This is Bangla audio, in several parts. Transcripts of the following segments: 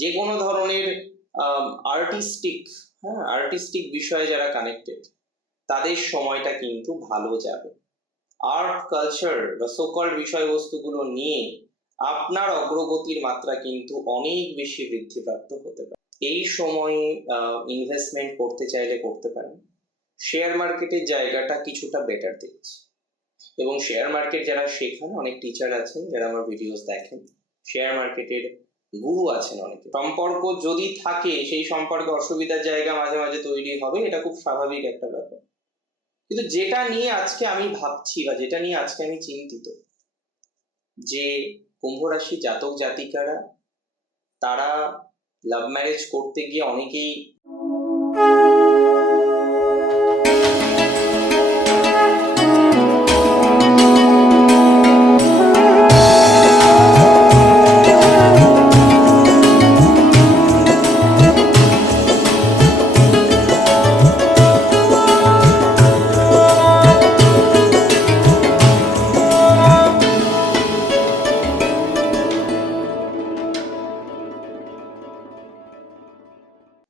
যে কোনো ধরনের আর্টিস্টিক বিষয়ে যারা কানেক্টেড, তাদের সময়টা কিন্তু ভালো যাবে। আর্ট, কালচার বা সোকল বিষয়বস্তুগুলো নিয়ে আপনার অগ্রগতির মাত্রা কিন্তু অনেক বেশি বৃদ্ধিপ্রাপ্ত হতে পারে। এই সময়ে ইনভেস্টমেন্ট করতে চাইলে করতে পারেন। শেয়ার মার্কেটের জায়গাটা কিছুটা বেটার দেখছি, এবং শেয়ার মার্কেট যারা শেখান, অনেক টিচার আছেন যারা আমার ভিডিওস দেখেন, শেয়ার মার্কেটের গুরু আছেন অনেকে। সম্পর্ক যদি থাকে, সেই সম্পর্কে অসুবিধার জায়গা মাঝে মাঝে তৈরি হবে, এটা খুব স্বাভাবিক একটা ব্যাপার। কিন্তু যেটা নিয়ে আজকে আমি ভাবছি বা যেটা নিয়ে আজকে আমি চিন্তিত, যে কুম্ভ রাশি জাতক জাতিকারা, তারা লাভ ম্যারেজ করতে গিয়ে অনেকেই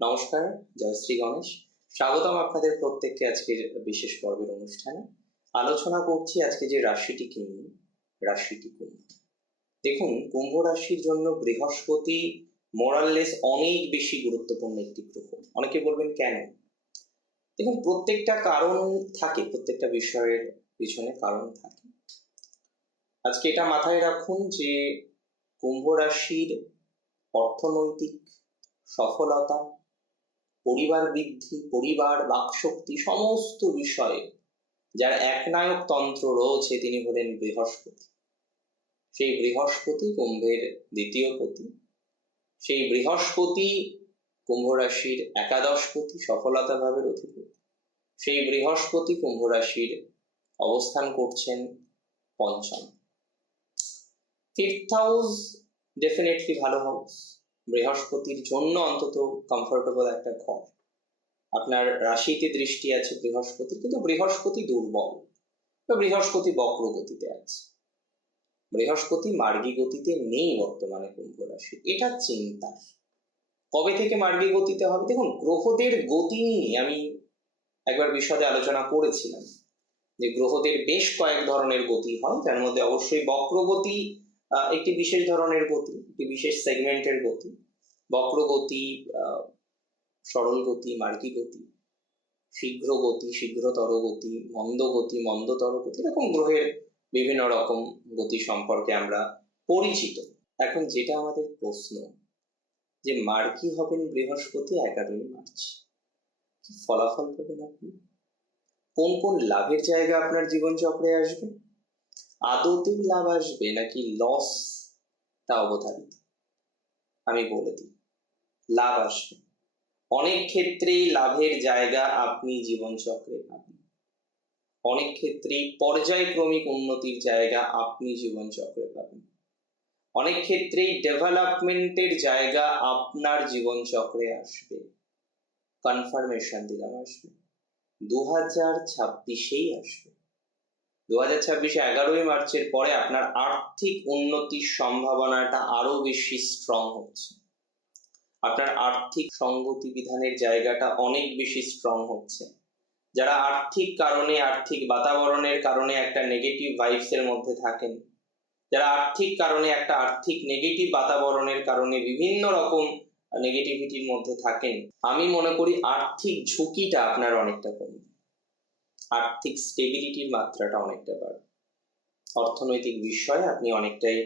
নমস্কার, জয় শ্রী গণেশ। স্বাগতম আপনাদের প্রত্যেককে আজকের বিশেষ পর্বের অনুষ্ঠানে। আলোচনা করছি আজকে যে রাশিটিকে নিয়ে, রাশিটি কুম্ভ। দেখুন, কুম্ভ রাশির জন্য বৃহস্পতি মোরাললেস অনেক বেশি গুরুত্বপূর্ণ একটি গ্রহ। অনেকে বলবেন কেন? দেখুন, প্রত্যেকটা কারণ থাকে, প্রত্যেকটা বিষয়ের পিছনে কারণ থাকে। আজকে এটা মাথায় রাখুন যে কুম্ভ রাশির অর্থনৈতিক সফলতা, পরিবার বৃদ্ধি, পরিবার বাকশক্তি, সমস্ত বিষয়ে যার একনায়ক তন্ত্র রয়েছে, তিনি হলেন বৃহস্পতি। সেই বৃহস্পতি কুম্ভের দ্বিতীয় পতি, সেই বৃহস্পতি কুম্ভ রাশির একাদশপতি, সফলতা ভাবের অধিপতি। সেই বৃহস্পতি কুম্ভ রাশির অবস্থান করছেন পঞ্চম। ফিফথ হাউস ডেফিনেটলি ভালো হাউস, বৃহস্পতির জন্য অন্তত কমফোর্টেবল একটা ঘর। আপনার রাশিতে দৃষ্টি আছে বৃহস্পতি, কিন্তু বৃহস্পতি দুর্বল, বৃহস্পতি বক্র গতিতে আছে, বৃহস্পতি মার্গী গতিতে নেই বর্তমানে কুম্ভ রাশি। এটা চিন্তার। কবে থেকে মার্গী গতিতে হবে? দেখুন, গ্রহদের গতি নিয়ে আমি একবার বিশদে আলোচনা করেছিলাম যে গ্রহদের বেশ কয়েক ধরনের গতি হয়, যার মধ্যে অবশ্যই বক্রগতি একটি বিশেষ ধরনের গতি, একটি বিশেষ সেগমেন্টের গতি। বক্রগতি, সরল গতি, মার্গী গতি, শীঘ্র গতি, শীঘ্রতর গতি, মন্দ গতি, মন্দতর গতি, এরকম গ্রহের বিভিন্ন রকম গতি সম্পর্কে আমরা পরিচিত। এখন যেটা আমাদের প্রশ্ন, যে মার্গী হবেন বৃহস্পতি 11ই মার্চ, কি ফলাফল পাবেন আপনি? কোন কোন লাভের জায়গা আপনার জীবন চক্রে আসবে? আদতেই লাভ আসবে নাকি লস তা অবধারিত? আমি বলে দিই, লাভ আসবে। অনেক ক্ষেত্রেই লাভের জায়গা আপনি জীবন চক্রে পাবেন, অনেক ক্ষেত্রেই পর্যায়ক্রমিক উন্নতির জায়গা আপনি জীবন চক্রে পাবেন, অনেক ক্ষেত্রেই ডেভেলপমেন্টের জায়গা আপনার জীবন চক্রে আসবে। কনফার্মেশন দিলাম, আসবে 2026-এই আসবে। 2026-এ 11ই মার্চের পরে আপনার আর্থিক উন্নতির সম্ভাবনাটা আরো বেশি স্ট্রং হচ্ছে, আপনার আর্থিক সংগতি বিধানের জায়গাটা অনেক বেশি স্ট্রং হচ্ছে। যারা আর্থিক কারণে, আর্থিক বাতাবরণের কারণে একটা নেগেটিভ ভাইবস এর মধ্যে থাকেন, যারা আর্থিক কারণে একটা আর্থিক নেগেটিভ বাতাবরণের কারণে বিভিন্ন রকম নেগেটিভিটির মধ্যে থাকেন, আমি মনে করি আর্থিক ঝুঁকিটা আপনার অনেকটা কমবে, আর্থিক স্টেবিলিটির মাত্রাটা অনেকটা বাড়বে। অর্থনৈতিক বিষয়ে আপনি অনেকটাই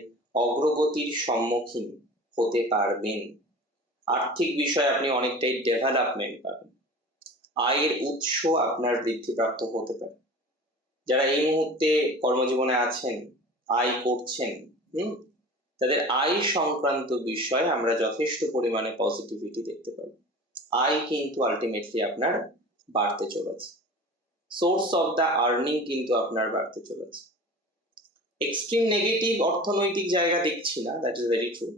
অগ্রগতির সম্মুখীন হতে পারবেন, আর্থিক বিষয়ে আপনি অনেকটাই ডেভেলপমেন্ট পাবেন, আয়ের উৎস আপনার বৃদ্ধিপ্রাপ্ত হতে পারে। যারা এই মুহূর্তে কর্মজীবনে আছেন, আয় করছেন, তাদের আয় সংক্রান্ত বিষয়ে আমরা যথেষ্ট পরিমাণে পজিটিভিটি দেখতে পাবো। আয় কিন্তু আলটিমেটলি আপনার বাড়তে চলেছে, সোর্স অফ দ্য আর্নিং কিন্তু আপনার বাড়তে চলেছে। এক্সট্রিম নেগেটিভ অর্থনৈতিক জায়গা দেখছি না, দ্যাট ইজ ভেরি ট্রু,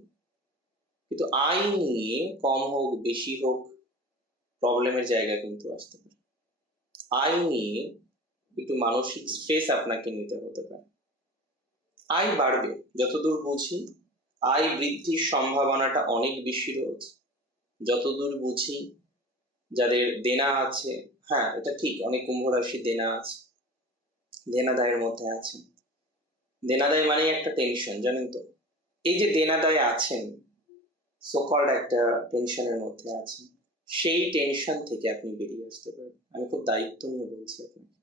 কিন্তু আয় নিয়ে কম হোক বেশি হোক প্রবলেমের জায়গা কিন্তু আসতে পারে। আয় নিয়ে একটু মানসিক স্ট্রেস আপনাকে নিতে হতে পারে। আয় বাড়বে যতদূর বুঝি, আয় বৃদ্ধির সম্ভাবনাটা অনেক বেশি রয়েছে। যতদূর বুঝি যাদের দেনা আছে, হ্যাঁ এটা ঠিক, অনেক কুম্ভ রাশি দেনা আছে, দেনাদায়ের মধ্যে আছেন। দেনাদায় মানে একটা টেনশন, জানেন তো। এই যে দেনাদায় আছেন, সোকল্ড একটা টেনশনের মধ্যে আছেন, সেই টেনশন থেকে আপনি বেরিয়ে আসতে পারবেন। আমি খুব দায়িত্ব নিয়ে বলছি আপনাকে,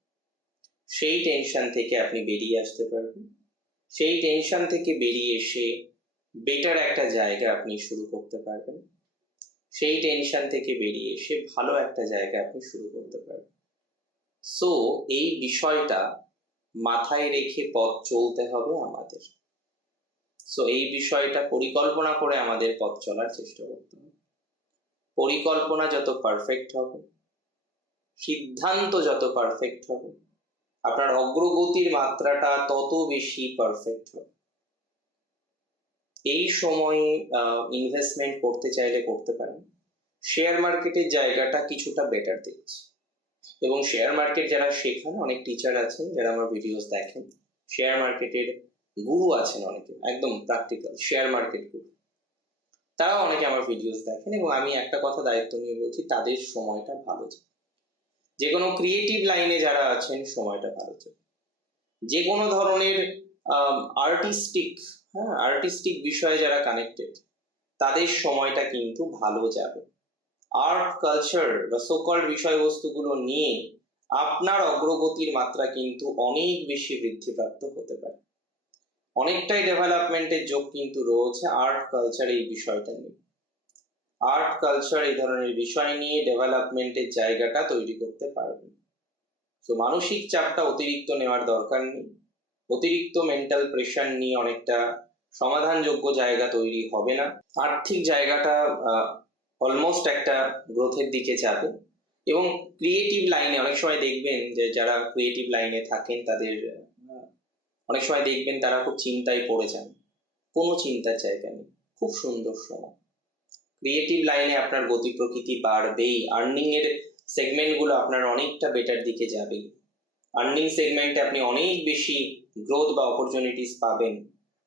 সেই টেনশন থেকে আপনি বেরিয়ে আসতে পারবেন। সেই টেনশন থেকে বেরিয়ে এসে বেটার একটা জায়গা আপনি শুরু করতে পারবেন। সেই টেনশন থেকে বেরিয়ে এসে ভালো একটা জায়গা আপনি শুরু করতে পারবেন। সো এই বিষয়টা মাথায় রেখে পথ চলতে হবে আমাদের। সো এই বিষয়টা পরিকল্পনা করে আমাদের পথ চলার চেষ্টা করতে হবে। পরিকল্পনা যত পারফেক্ট হবে, সিদ্ধান্ত যত পারফেক্ট হবে, আপনার অগ্রগতির মাত্রাটা তত বেশি পারফেক্ট হবে। এই সময়ে ইনভেস্টমেন্ট করতে চাইলে করতে পারেন। শেয়ার মার্কেটের জায়গাটা কিছুটা বেটার দেখছি, এবং শেয়ার মার্কেট যারা শেখান, অনেক টিচার আছেন যারা আমার ভিডিওস দেখেন, শেয়ার মার্কেটের গুরু আছেন অনেকে, একদম প্র্যাকটিক্যাল শেয়ার মার্কেট গুরু, তারাও অনেকে আমার ভিডিওস দেখেন, এবং আমি একটা কথা দায়িত্ব নিয়ে বলছি, তাদের সময়টা ভালো যায়। যে কোনো ক্রিয়েটিভ লাইনে যারা আছেন সময়টা ভালো যায়। যে কোনো ধরনের আর্টিস্টিক, হ্যাঁ আর্টিস্টিক বিষয়ে যারা কানেক্টেড, তাদের সময়টা কিন্তু ভালো যাবে। আর্ট কালচার বা সোকল বিষয়বস্তুগুলো নিয়ে আপনার অগ্রগতির মাত্রা কিন্তু অনেক বেশি বৃদ্ধিপ্রাপ্ত হতে পারে। অনেকটাই ডেভেলপমেন্টের যোগ কিন্তু রয়েছে আর্ট কালচার এই বিষয়টা নিয়ে। আর্ট কালচার এই ধরনের বিষয় নিয়ে ডেভেলপমেন্টের জায়গাটা তৈরি করতে পারবেন। তো মানসিক চাপটা অতিরিক্ত নেওয়ার দরকার নেই। অতিরিক্ত মেন্টাল প্রেশার নিয়ে অনেকটা সমাধানযোগ্য জায়গা তৈরি হবে না। আর্থিক জায়গাটা অলমোস্ট একটা গ্রোথের দিকে যাবে। এবং ক্রিয়েটিভ লাইনে অনেক সময় দেখবেন যে যারা ক্রিয়েটিভ লাইনে থাকেন তাদের অনেক সময় দেখবেন তারা খুব চিন্তায় পড়ে যান। কোনো চিন্তার জায়গা নেই, খুব সুন্দর সময়। ক্রিয়েটিভ লাইনে আপনার গতি প্রকৃতি বাড়বেই, আর্নিং এর সেগমেন্ট গুলো আপনার অনেকটা বেটার দিকে যাবে। আর্নিং সেগমেন্টে আপনি অনেক বেশি গ্রোথ বা অপরচুনিটিস পাবেন।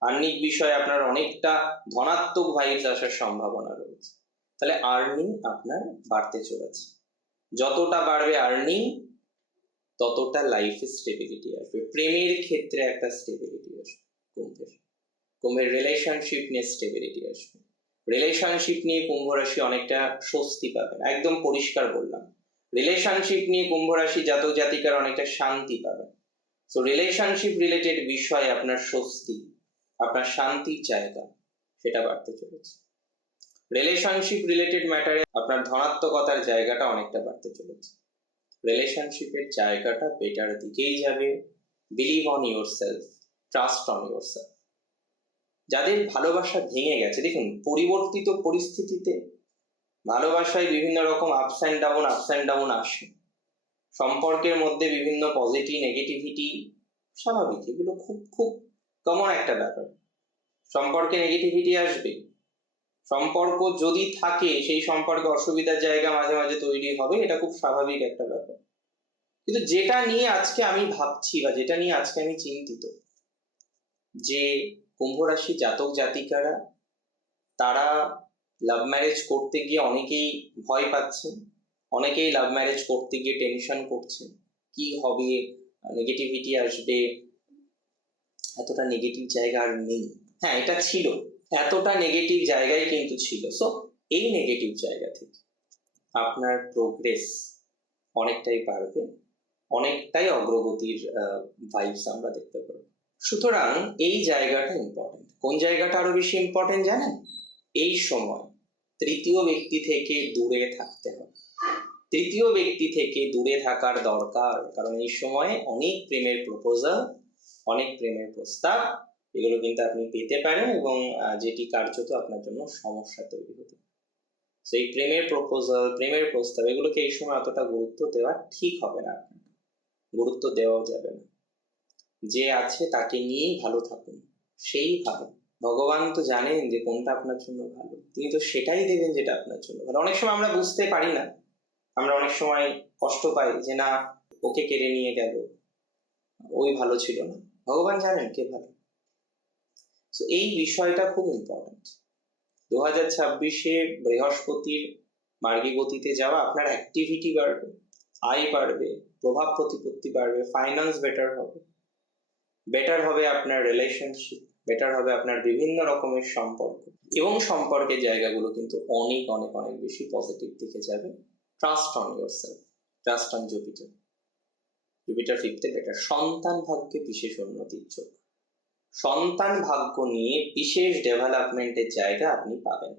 আর্নিং বিষয়ে আপনার অনেকটা ধনাত্মক ভাইবস আসার সম্ভাবনা রয়েছে। তাহলে আর্নিং আপনার বাড়তে চলেছে। যতটা বাড়বে আর্নিং, ততটা লাইফে স্টেবিলিটি আসবে। প্রেমের ক্ষেত্রে একটা স্টেবিলিটি আসবে কুম্ভের। কুম্ভের রিলেশনশিপ নিয়ে স্টেবিলিটি আসবে। রিলেশনশিপ নিয়ে কুম্ভ রাশি অনেকটা স্বস্তি পাবেন, একদম পরিষ্কার বললাম। রিলেশনশিপ নিয়ে কুম্ভ রাশি জাতক জাতিকার অনেকটা শান্তি পাবেন। সো রিলেশনশিপ রিলেটেড বিষয়ে আপনার স্বস্তি, আপনার শান্তির জায়গা, সেটা বাড়তে চলেছে। রিলেশনশিপ রিলেটেড ম্যাটারে আপনার ধনাত্মকতার জায়গাটা অনেকটা বাড়তে চলেছে। রিলেশনশিপের জায়গাটা বেটার দিকেই যাবে। Believe on your self, trust on your self. যাদের ভালোবাসা ভেঙে গেছে, দেখুন পরিবর্তিত পরিস্থিতিতে ভালোবাসায় বিভিন্ন রকম আপস অ্যান্ড ডাউন আসে। সম্পর্কের মধ্যে বিভিন্ন পজিটিভ নেগেটিভিটি স্বাভাবিক, এগুলো খুব খুব কমন একটা ব্যাপার। সম্পর্কে নেগেটিভিটি আসবে, সম্পর্ক যদি থাকে সেই সম্পর্কে অসুবিধার জায়গা মাঝে মাঝে তৈরি হবে, এটা খুব স্বাভাবিক একটা ব্যাপার। কিন্তু যেটা নিয়ে আজকে আমি ভাবছি বা যেটা নিয়ে আজকে আমি চিন্তিত, যে কুম্ভ রাশি জাতক জাতিকারা, তারা লাভ ম্যারেজ করতে গিয়ে অনেকেই ভয় পাচ্ছেন, অনেকেই লাভ ম্যারেজ করতে গিয়ে টেনশন করছেন, কি হবে, নেগেটিভিটি আসবে। এতটা নেগেটিভ জায়গা আর নেই। হ্যাঁ এটা ছিল, এতটা নেগেটিভ জায়গায় কিন্তু ছিল। সো এই নেগেটিভ জায়গা থেকে আপনার প্রোগ্রেস অনেকটাই বাড়বে, অনেকটাই অগ্রগতির ভাইবস আমরা দেখতে পাবো। সুতরাং এই জায়গাটা ইম্পর্টেন্ট। কোন জায়গাটা আরো বেশি ইম্পর্টেন্ট জানেন? এই সময় তৃতীয় ব্যক্তি থেকে দূরে থাকতে হবে। তৃতীয় ব্যক্তি থেকে দূরে থাকার দরকার, কারণ এই সময়ে অনেক প্রেমের প্রপোজাল, অনেক প্রেমের প্রস্তাব, এগুলো কিন্তু আপনি পেতে পারেন, এবং যেটি কার্যত আপনার জন্য সমস্যা তৈরি হতে পারে। সেই প্রেমের প্রপোজাল, প্রেমের প্রস্তাব, এগুলোকে এই সময় অতটা গুরুত্ব দেওয়া ঠিক হবে না, গুরুত্ব দেওয়াও যাবে না। যে আছে তাকে নিয়েই ভালো থাকুন, সেই ভালো। ভগবান তো জানেন যে কোনটা আপনার জন্য ভালো, তিনি তো সেটাই দেবেন যেটা আপনার জন্য ভালো। অনেক সময় আমরা বুঝতে পারি না, আমরা অনেক সময় কষ্ট পাই যে না, ওকে কেড়ে নিয়ে গেল, ওই ভালো ছিল না। ভগবান জানেন কে ভালো। তো এই বিষয়টা খুব ইম্পর্টেন্ট। 2026-এ বৃহস্পতির মার্গী গতিতে যাওয়া, আপনার অ্যাক্টিভিটি বাড়বে, আয় বাড়বে, প্রভাব প্রতিপত্তি বাড়বে, ফাইন্যান্স বেটার হবে আপনার রিলেশনশিপ, বেটার হবে আপনার বিভিন্ন রকমের সম্পর্ক, এবং সম্পর্কের জায়গাগুলো কিন্তু অনেক অনেক অনেক বেশি পজিটিভ দিকে যাবে। Trust on yourself, trust on Jupiter ফিফথে বেটার। সন্তান ভাগ্যে বিশেষ উন্নতির যোগ, সন্তান ভাগ্য নিয়ে বিশেষ ডেভেলপমেন্টের জায়গা আপনি পাবেন,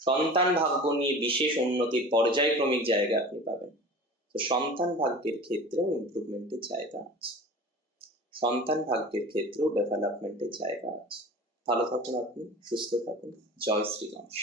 সন্তান ভাগ্য নিয়ে বিশেষ উন্নতির পর্যায়ক্রমিক জায়গা আপনি পাবেন। তো সন্তান ভাগ্যের ক্ষেত্রেও ইমপ্রুভমেন্টের জায়গা আছে, সন্তান ভাগ্যের ক্ষেত্রেও ডেভেলপমেন্টের জায়গা আছে। ভালো থাকুন আপনি, সুস্থ থাকুন। জয় শ্রী গণেশ।